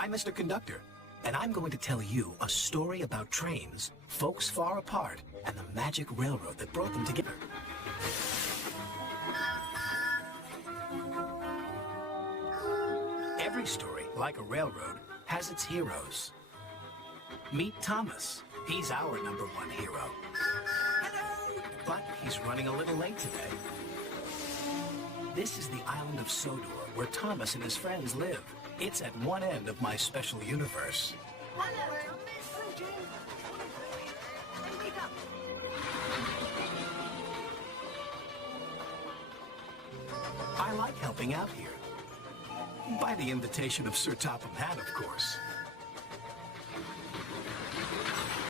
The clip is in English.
I'm Mr. Conductor, and I'm going to tell you a story about trains, folks far apart, and the magic railroad that brought them together. Every story, like a railroad, has its heroes. Meet Thomas. He's our #1 hero. Hello! But he's running a little late today. This is the island of Sodor, where Thomas and his friends live. It's at one end of my special universe. Hello, Thomas. Pick up. I like helping out here. By the invitation of Sir Topham Hatt, of course.